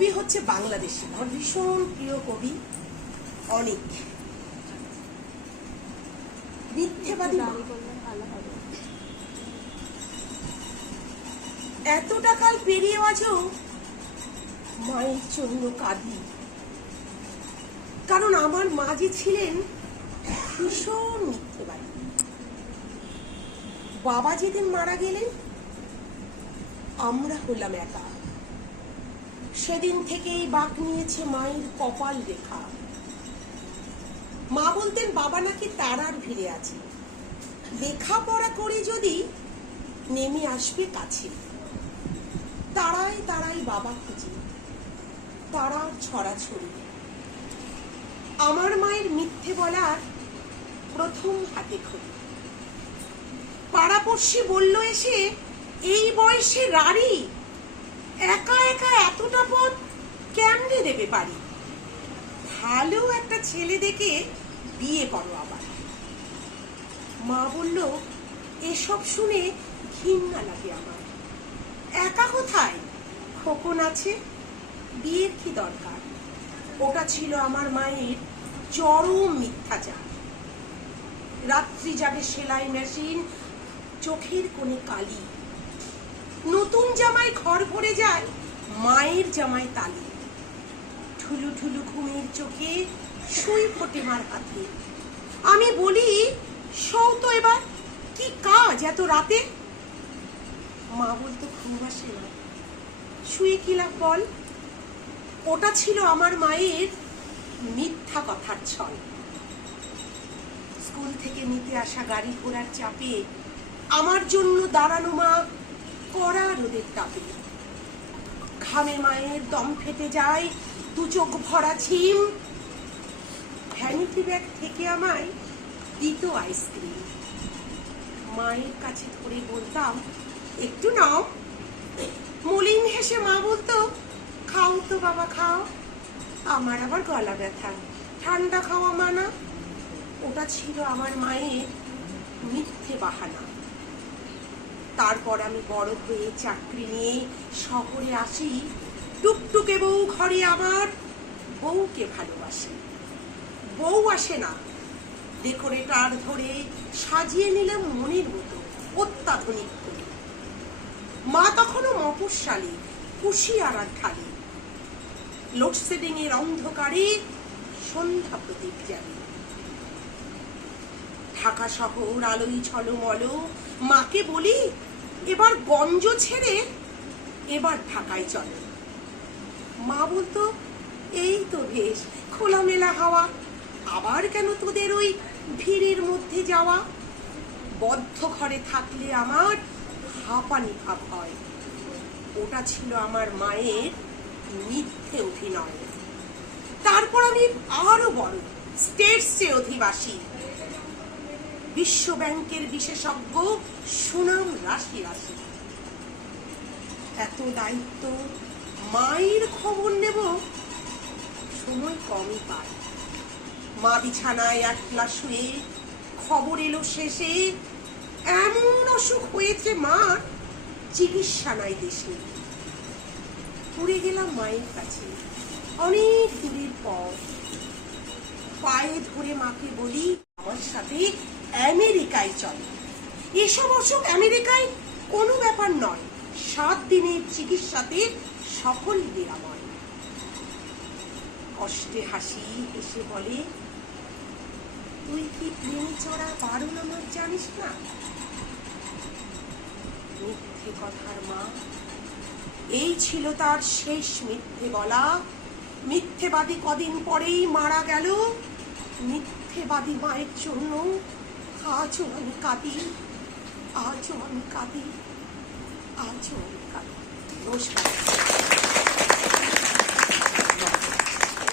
কবি হচ্ছে বাংলাদেশি, আমার ভীষণ প্রিয় কবি অনেক। মিথ্যেবাদী এতটা কাল পেরিয়ে আজও মায়ের জন্য কাঁদি, কারণ আমার মা যে ছিলেন ভীষণ মিথ্যেবাদী। বাবা যেদিন মারা গেলেন আমরা হলাম একা, সেদিন থেকেই বাঁক নিয়েছে মায়ের কপাল রেখা। মা বলতেন বাবা নাকি তারার ভিড়ে আছে, লেখাপড়া করে যদি নেমে আসবে কাছে। তারাই তারাই বাবা খুঁজে, তারার ছড়াছড়ি। আমার মায়ের মিথ্যে বলার প্রথম হাতে খড়ি। পাড়াপড়শি বলল এসে, এই বয়সে রাড়ি, একা একা এতটা পথ কেমনে দেবে পারি, ভালো একটা ছেলে দেখে বিয়ে করো আবার। মা বলল এসব শুনে ঘৃণা লাগে আমার, একা কোথায়, খোকন আছে, বিয়ের কি দরকার। ওটা ছিল আমার মায়ের চরম মিথ্যাচার। রাত্রি জাগে সেলাই মেশিন, চোখের কোণে কালি, নতুন জামাই ঘর ভরে যায়, মায়ের জামাই তালি। ঠুলু ঠুলু ঘুমের চোখে সুই ফোটে মার হাতে। আমি বলি শোও তো এবার, কি কাজ এত রাতে। মা বলতো ঘুম আসে না, শুয়ে কি লাভ বল। ওটা ছিল আমার মায়ের মিথ্যা কথার ছল। স্কুল থেকে নিতে আসা গাড়ি ঘোড়ার চাপে আমার জন্য দাঁড়ানো মা কড়া রোদের তাপে। ঘামে মায়ের দম ফেটে যায়, দু চোখ ভরা ঝিম। ভ্যানিটি ব্যাগ থেকে আমায় দিত আইসক্রিম। মায়ের কাছে ধরে বলতাম একটু নাও। মলিন হেসে মা বলতো খাও তো বাবা খাও, আমার আবার গলা ব্যথা, ঠান্ডা খাওয়া মানা। ওটা ছিল আমার মায়ের মিথ্যে বাহানা। তারপর আমি বড় হয়ে চাকরি নিয়ে শহরে আসি, টুকটুকে বউ ঘরে আমার, বউকে ভালোবাসি। বউ আসে না, ডেকোরেটর ধরে সাজিয়ে নিলাম মনের মতো অত্যাধুনিক করে। মা তখনও মফস্বলী, কুশিয়ারার ঢালি। লোডশেডিং এর অন্ধকারে সন্ধ্যা প্রদীপ জ্বালি। ঢাকা শহর আলোই ঝলমল, মাকে বলি এবার গঞ্জ ছেড়ে এবার ঢাকায় চলে। মা বলতো এই তো বেশ খোলামেলা হাওয়া, আবার কেন তোদের ওই ভিড়ের মধ্যে যাওয়া। বদ্ধ ঘরে থাকলে আমার হাঁপানি ভাব হয়। ওটা ছিল আমার মায়ের মিথ্যে অভিনয়। তারপর আমি আরো বড় স্টেটসে অধিবাসী, বিশ্ব ব্যাংকের বিশেষজ্ঞ, সুনাম রাশি রাশি। এত দায়িত্ব, মায়ের খবর নেব, সময় কমই পাই। মা বিছানায় একলা শুয়ে, খবর এলো শেষে এমন অসুখ হয়েছে মার, চিকিৎসা নাই দেশে। ঘুরে গেলাম মায়ের কাছে অনেক দূরের পর, পায়ে ধরে মাকে বলি আমার সাথে আমেরিকায় চলে। এসব অসুখ আমেরিকায় কোনো ব্যাপার নয়, 7 দিনের চিকিৎসাতে সকল নিরাময়। কষ্টে হাসি হেসে বলে তুই কি প্লেনে চড়া বারণ আমার জানিস না। মিথ্যে কথার মা, এই ছিল তার শেষ মিথ্যে বলা। মিথ্যেবাদী কদিন পরেই মারা গেল। মিথ্যেবাদী মায়ের জন্য আজও আমি কাঁদি, আজও আমি কাঁদি, আজও আমি কাঁদি। নমস্কার।